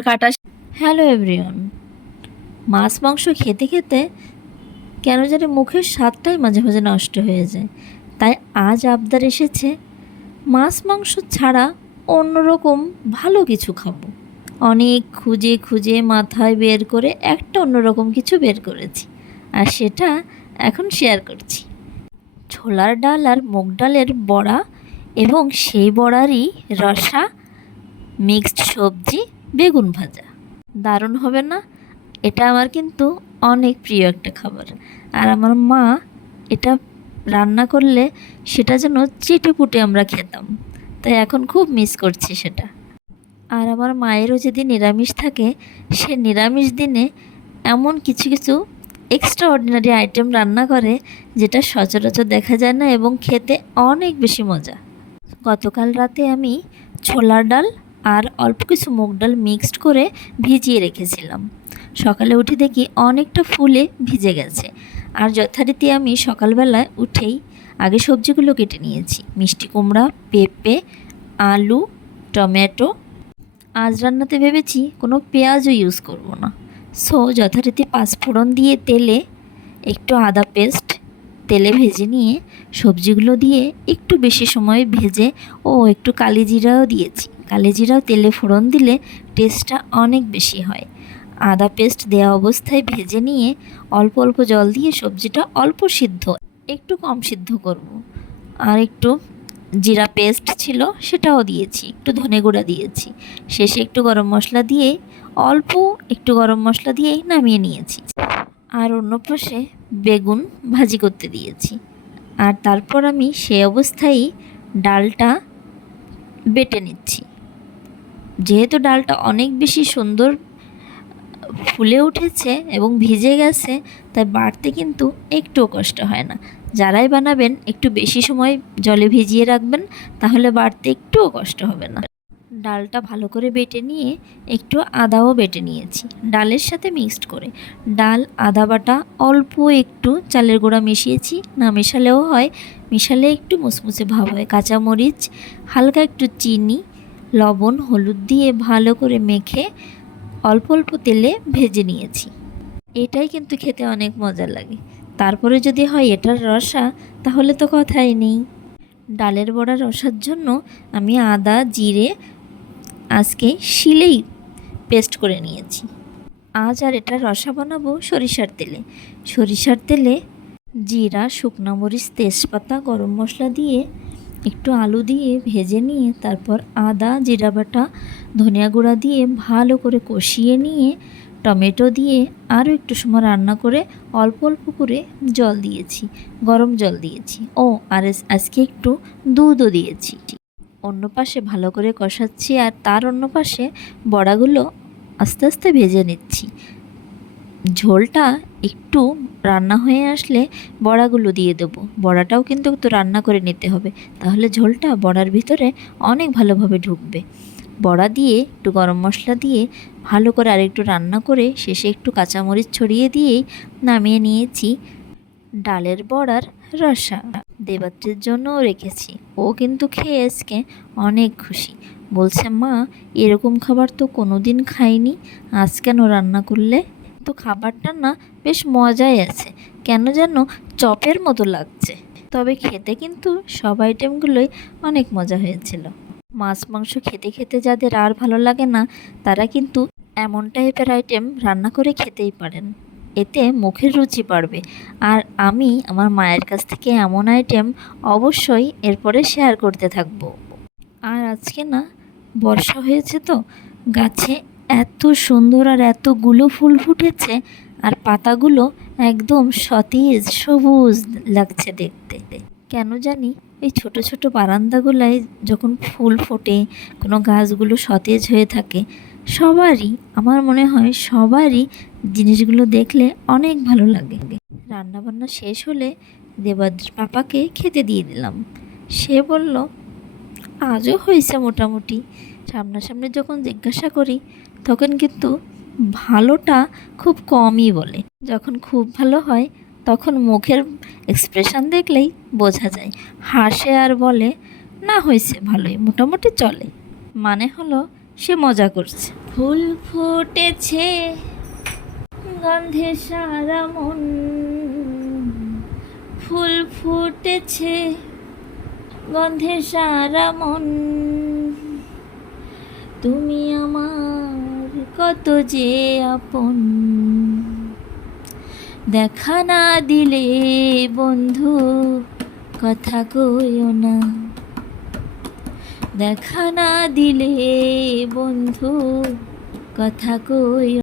আমার কাটা। Hello everyone. মাছ মাংস খেতে খেতে কেন জানি মুখের স্বাদটাই মাঝে মাঝে নষ্ট হয়ে যায়। তাই আজ আবদার এসেছে মাছ মাংস ছাড়া অন্যরকম ভালো কিছু খাবো। অনেক খুঁজে খুঁজে মাথায় বের করে একটা অন্যরকম কিছু বের করেছি, আর সেটা এখন শেয়ার করছি। ছোলার ডাল আর মুগ ডালের বড়া এবং সেই বড়ারই রসা, মিক্সড সবজি, বেগুন ভাজা। দারুণ হবে না? এটা আমার কিন্তু অনেক প্রিয় একটা খাবার, আর আমার মা এটা রান্না করলে সেটা যেন চেটেপুটে আমরা খেতাম। তাই এখন খুব মিস করছি সেটা। আর আমার মায়েরও যদি নিরামিষ থাকে, সে নিরামিষ দিনে এমন কিছু কিছু এক্সট্রা অর্ডিনারি আইটেম রান্না করে যেটা সচরাচর দেখা যায় না এবং খেতে অনেক বেশি মজা। গতকাল রাতে আমি ছোলার ডাল আর অল্প কিছু মুগ ডাল মিক্সড করে ভিজিয়ে রেখেছিলাম। সকালে উঠে দেখি অনেকটা ফুলে ভিজে গেছে। আর যথারীতি আমি সকালবেলায় উঠেই আগে সবজিগুলো কেটে নিয়েছি। মিষ্টি কুমড়া, পেঁপে, আলু, টমেটো। আজ রান্নাতে ভেবেছি কোনো পেঁয়াজও ইউজ করব না। সো যথারীতি পাঁচফোড়ন দিয়ে তেলে একটু আদা পেস্ট তেলে ভেজে নিয়ে সবজিগুলো দিয়ে একটু বেশি সময় ভেজে একটু কালি জিরাও দিয়েছি। কালি জিরাও তেলে ফোড়ন দিলে টেস্টটা অনেক বেশি হয়। আদা পেস্ট দেওয়া অবস্থায় ভেজে নিয়ে অল্প অল্প জল দিয়ে সবজিটা অল্প সিদ্ধ, একটু কম সিদ্ধ করব। আর একটু জিরা পেস্ট ছিল সেটাও দিয়েছি, একটু ধনে গুঁড়া দিয়েছি। শেষে একটু গরম মশলা দিয়ে একটু গরম মশলা দিয়েই নামিয়ে নিয়েছি। আর অন্য পাশে বেগুন ভাজি করতে দিয়েছি। আর তারপর আমি সেই অবস্থায় ডালটা বেটে নিচ্ছি। যেহেতু ডালটা অনেক বেশি সুন্দর ফুলে উঠেছে এবং ভিজে গেছে, তাই বাটতে কিন্তু একটুও কষ্ট হয় না। যারাই বানাবেন একটু বেশি সময় জলে ভিজিয়ে রাখবেন, তাহলে বাটতে একটুও কষ্ট হবে না। ডালটা ভালো করে বেটে নিয়ে একটু আদাও বেটে নিয়েছি ডালের সাথে মিক্সড করে। ডাল, আদা বাটা, অল্প একটু চালের গুঁড়া মিশিয়েছি, না মেশালেও হয়, মিশালে একটু মুসমুসে ভাব হয়। কাঁচামরিচ, হালকা একটু চিনি, লবণ, হলুদ দিয়ে ভালো করে মেখে অল্প অল্প তেলে ভেজে নিয়েছি। এটাই কিন্তু খেতে অনেক মজা লাগে। তারপরে যদি হয় এটার রসা, তাহলে তো কথাই নেই। ডালের বড়া রসার জন্য আমি আদা, জিরে আজকে শিলেই পেস্ট করে নিয়েছি। আজ আর এটা রসা বানাবো সরিষার তেলে জিরা, শুকনো মরিচ, তেজপাতা, গরম মশলা দিয়ে একটু আলু দিয়ে ভেজে নিয়ে তারপর আদা, জিরা বাটা, ধনিয়া গুঁড়া দিয়ে ভালো করে কষিয়ে নিয়ে টমেটো দিয়ে আরও একটু সময় রান্না করে অল্প অল্প করে জল দিয়েছি, গরম জল দিয়েছি। আর আজকে একটু দুধও দিয়েছি। অন্য পাশে ভালো করে কষাচ্ছি, আর তার অন্য পাশে বড়াগুলো আস্তে আস্তে ভেজে নিচ্ছি। ঝোলটা একটু রান্না হয়ে আসলে বড়াগুলো দিয়ে দেবো। বড়াটাও কিন্তু একটু রান্না করে নিতে হবে, তাহলে ঝোলটা বড়ার ভিতরে অনেক ভালোভাবে ঢুকবে। বড়া দিয়ে একটু গরম মশলা দিয়ে ভালো করে আরেকটু রান্না করে শেষে একটু কাঁচামরিচ ছড়িয়ে দিয়েই নামিয়ে নিয়েছি ডালের বড়ার রসা। দেবাত্রের জন্যও রেখেছি, ও কিন্তু খেয়ে আজকে অনেক খুশি। বলছে, মা এরকম খাবার তো কোনো দিন খাইনি, আজ কেন রান্না করলে? তো খাবারটা না বেশ মজাই আছে, কেন যেন চপের মতো লাগছে। তবে খেতে কিন্তু সব আইটেমগুলোই অনেক মজা হয়েছিল। মাছ মাংস খেতে খেতে যাদের আর ভালো লাগে না, তারা কিন্তু এমন টাইপের আইটেম রান্না করে খেতেই পারেন, এতে মুখের রুচি বাড়বে। আর আমি আমার মায়ের কাছ থেকে এমন আইটেম অবশ্যই এরপরে শেয়ার করতে থাকবো। আর আজকে না বর্ষা হয়েছে, তো গাছে এত সুন্দর আর এতগুলো ফুল ফুটেছে, আর পাতাগুলো একদম সতেজ সবুজ লাগছে দেখতে। কেন জানি এই ছোট ছোট বারান্দাগুলায় যখন ফুল ফোটে, কোনো গাছগুলো সতেজ হয়ে থাকে, আমার মনে হয় সবারই জিনিসগুলো দেখলে অনেক ভালো লাগে। রান্নাবান্না শেষ হলে দেবাদ্রির পাপাকে খেতে দিয়ে দিলাম। সে বলল, আজও হয়েছে মোটামুটি। সামনাসামনি যখন জিজ্ঞাসা করি তখন কিন্তু ভালোটা খুব কমই বলে। যখন খুব ভালো হয় তখন মুখের এক্সপ্রেশন দেখলেই বোঝা যায়, হাসে আর বলে, না হয়েছে ভালোই, মোটামুটি চলে। মানে হলো সে মজা করছে। ফুল ফুটেছে গন্ধে সারা মন, ফুল ফুটেছে গন্ধে সারা মন, তুমি আমার কত যে আপন, দেখা না দিলে বন্ধু কথা কইও না, দেখা না দিলে বন্ধু কথা কইও।